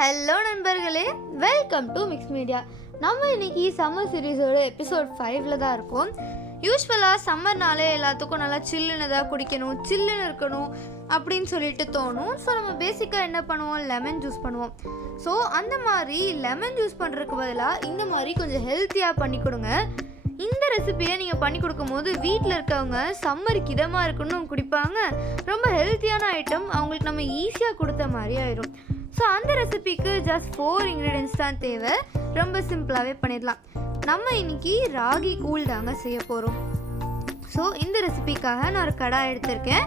Hello நண்பர்களே, welcome to mix media. நம்ம இன்னைக்கு சம்மர் சீரீஸோட எபிசோட் 5ல் தான் இருக்கோம். யூஸ்வலாக சம்மர்னாலே எல்லாத்துக்கும் நல்லா சில்லுனதாக குடிக்கணும், சில்லுன்னு இருக்கணும் அப்படின்னு சொல்லிட்டு தோணும். ஸோ நம்ம பேசிக்காக என்ன பண்ணுவோம், லெமன் ஜூஸ் பண்ணுவோம். ஸோ அந்த மாதிரி லெமன் ஜூஸ் பண்ணுறதுக்கு பதிலாக இந்த மாதிரி கொஞ்சம் ஹெல்த்தியாக பண்ணி கொடுங்க. இந்த ரெசிபியை நீங்கள் பண்ணி கொடுக்கும்போது வீட்டில் இருக்கவங்க சம்மருக்கு இதமாக இருக்குன்னு குடிப்பாங்க. ரொம்ப ஹெல்த்தியான ஐட்டம் அவங்களுக்கு நம்ம ஈஸியாக கொடுத்த மாதிரி ஆயிடும். ஸோ அந்த ரெசிபிக்கு ஜஸ்ட் 4 இன்க்ரீடியன்ஸ் தான் தேவை. ரொம்ப சிம்பிளாகவே பண்ணிடலாம். நம்ம இன்னைக்கு ராகி கூழ் தாங்க செய்ய போகிறோம். ஸோ இந்த ரெசிபிக்காக நான் ஒரு கடாய் எடுத்திருக்கேன்.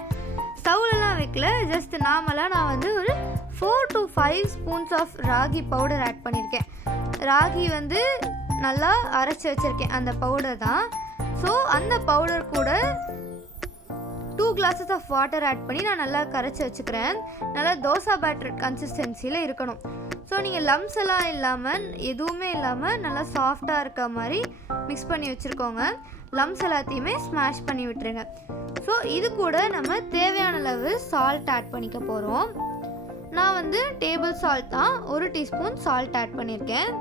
ஸ்டவ்லலாம் வைக்கல, ஜஸ்ட் நார்மலாக நான் ஒரு 4 to 5 spoons of ragi powder add பண்ணியிருக்கேன். ராகி நல்லா அரைச்சி வச்சுருக்கேன், அந்த பவுடர் தான். ஸோ அந்த பவுடர் கூட 2 glasses ஆஃப் வாட்டர் ஆட் பண்ணி நான் நல்லா கரைச்சி வச்சுக்கிறேன். நல்லா தோசை பேட்டர் கன்சிஸ்டன்சியில் இருக்கணும். ஸோ நீங்கள் லம்ஸ் எல்லாம் இல்லாமல், எதுவுமே இல்லாமல் நல்லா சாஃப்டாக இருக்க மாதிரி மிக்ஸ் பண்ணி வச்சுருக்கோங்க. லம்ஸ் எல்லாத்தையுமே ஸ்மாஷ் பண்ணி விட்டுருங்க. ஸோ இது கூட நம்ம தேவையான அளவு சால்ட் ஆட் பண்ணிக்க போகிறோம். நான் டேபிள் சால்ட் தான் 1 டீஸ்பூன் சால்ட் ஆட் பண்ணியிருக்கேன்.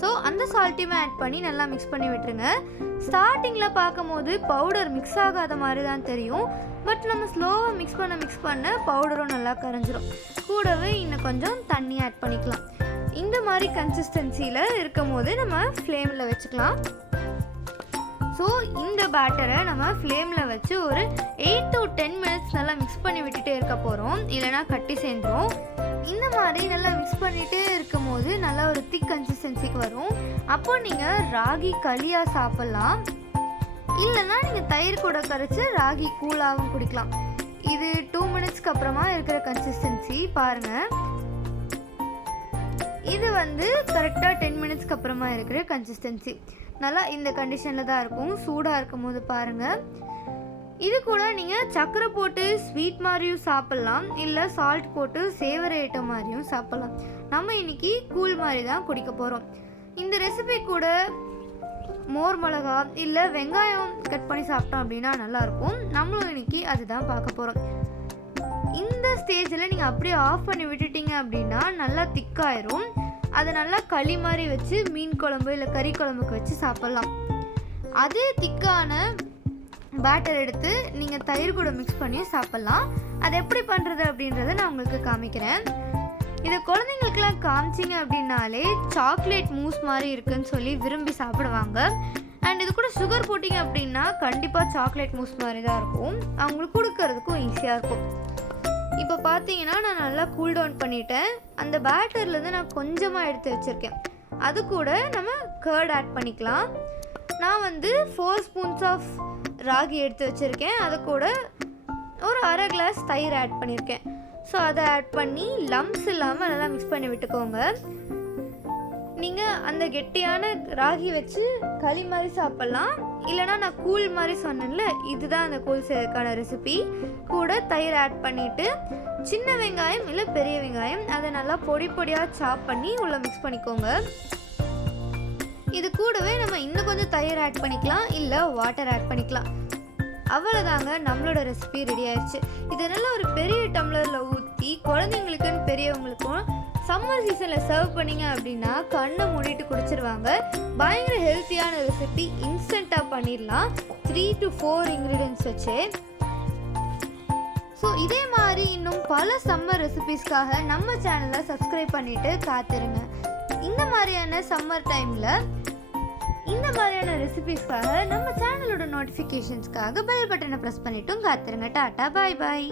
ஸோ அந்த சால்ட்டையுமே ஆட் பண்ணி நல்லா மிக்ஸ் பண்ணி விட்டுருங்க. ஸ்டார்டிங்கில் பார்க்கும்போது பவுடர் மிக்ஸ் ஆகாத மாதிரி தான் தெரியும். பட் நம்ம ஸ்லோவாக மிக்ஸ் பண்ண பவுடரும் நல்லா கரைஞ்சிரும். கூடவே இன்னும் கொஞ்சம் தண்ணி ஆட் பண்ணிக்கலாம். இந்த மாதிரி கன்சிஸ்டன்சியில் இருக்கும் போது நம்ம ஃப்ளேமில் வச்சுக்கலாம். ஸோ இந்த பேட்டரை நம்ம ஃப்ளேமில் வச்சு ஒரு 8 to 10 minutes நல்லா மிக்ஸ் பண்ணி விட்டுட்டே இருக்க போகிறோம். இல்லைனா கட்டி சேர்ந்துடும். இந்த மாதிரி நல்லா மிக்ஸ் பண்ணிகிட்டே இருக்கும் போது நல்லா ஒரு திக் கன்சிஸ்டன்சிக்கு வரும். அப்போ நீங்கள் ராகி களியாக சாப்பிட்லாம். இல்லைன்னா நீங்கள் தயிர் கூட கரைச்சி ராகி கூழாகவும் குடிக்கலாம். இது 2 minutesக்கு அப்புறமா இருக்கிற கன்சிஸ்டன்சி பாருங்கள். இது கரெக்டாக 10 minutesக்கு அப்புறமா இருக்கிற கன்சிஸ்டன்சி நல்லா இந்த கண்டிஷனில் தான் இருக்கும். சூடாக இருக்கும் போது பாருங்கள். இது கூட நீங்கள் சர்க்கரை போட்டு ஸ்வீட் மாதிரியும் சாப்பிட்லாம், இல்லை சால்ட் போட்டு சேவரை ஐட்டம் மாதிரியும் சாப்பிட்லாம். நம்ம இன்னைக்கு கூழ் மாதிரி தான் குடிக்க போகிறோம். இந்த ரெசிபி கூட மோர் மிளகா இல்லை வெங்காயம் கட் பண்ணி சாப்பிட்டோம் அப்படின்னா நல்லாயிருக்கும். நம்மளும் இன்னைக்கு அதுதான் பார்க்க போகிறோம். இந்த ஸ்டேஜில் நீங்கள் அப்படியே ஆஃப் பண்ணி விட்டுட்டீங்க அப்படின்னா நல்லா திக்காயிரும். அதை நல்லா களி மாதிரி வச்சு மீன் குழம்பு இல்லை கறி குழம்புக்கு வச்சு சாப்பிட்லாம். அதே திக்கான பேட்டர் எடுத்து நீங்கள் தயிர் கூட மிக்ஸ் பண்ணி சாப்பிட்லாம். அது எப்படி பண்ணுறது அப்படின்றத நான் உங்களுக்கு காமிக்கிறேன். இதை குழந்தைங்களுக்குலாம் காமிச்சிங்க அப்படின்னாலே சாக்லேட் மூஸ் மாதிரி இருக்குன்னு சொல்லி விரும்பி சாப்பிடுவாங்க. அண்ட் இது கூட சுகர் போட்டிங்க அப்படின்னா கண்டிப்பாக சாக்லேட் மூஸ் மாதிரி தான் இருக்கும். அவங்களுக்கு கொடுக்கறதுக்கும் ஈஸியாக இருக்கும். இப்போ பார்த்தீங்கன்னா நான் நல்லா கூல் டவுன் பண்ணிட்டேன். அந்த பேட்டர்லேருந்து நான் கொஞ்சமாக எடுத்து வச்சுருக்கேன். அது கூட நம்ம கர்ட் ஆட் பண்ணிக்கலாம். நான் 4 ஸ்பூன்ஸ் ஆஃப் ராகி எடுத்து வச்சுருக்கேன். அது கூட ஒரு அரை கிளாஸ் தயிர் ஆட் பண்ணியிருக்கேன். ஸோ அதை ஆட் பண்ணி லம்ஸ் இல்லாமல் நல்லா மிக்ஸ் பண்ணி விட்டுக்கோங்க. நீங்கள் அந்த கெட்டியான ராகி வச்சு களி மாதிரி சாப்பிட்லாம். இல்லைனா நான் கூழ் மாதிரி சொன்னேன்ல, இதுதான் அந்த கூழ் செய்யறதுக்கான ரெசிபி. கூட தயிர் ஆட் பண்ணிவிட்டு சின்ன வெங்காயம் இல்லை பெரிய வெங்காயம் அதை நல்லா பொடி பொடியாக சாப் பண்ணி உள்ளே மிக்ஸ் பண்ணிக்கோங்க. இது கூடவே நம்ம இன்னும் கொஞ்சம் தயிர் ஆட் பண்ணிக்கலாம், இல்லை வாட்டர் ஆட் பண்ணிக்கலாம். அவ்வளோதாங்க, நம்மளோட ரெசிபி ரெடி ஆயிடுச்சு. இதை நல்லா ஒரு பெரிய டம்ளரில் ஊற்றி குழந்தைங்களுக்குன்னு பெரியவங்களுக்கும் சம்மர் சீசனில் சர்வ் பண்ணிங்க அப்படின்னா கண்ணை மூடிட்டு குடிச்சிருவாங்க. பயங்கர ஹெல்த்தியான ரெசிபி, இன்ஸ்டண்ட்டாக பண்ணிடலாம். 3 to 4 இன்க்ரீடியன்ஸ் வச்சு. ஸோ இதே மாதிரி இன்னும் பல சம்மர் ரெசிபிஸ்க்காக நம்ம சேனலை சப்ஸ்கிரைப் பண்ணிவிட்டு காத்துருங்க. இந்த மாதிரியான சம்மர் டைமில் இந்த மாதிரியான ரெசிபிஸ்க்காக நம்ம சேனலோட நோட்டிஃபிகேஷன்ஸ்க்காக பெல் பட்டனை ப்ரெஸ் பண்ணிட்டும் காத்துருங்க. டாட்டா, பாய் பாய்.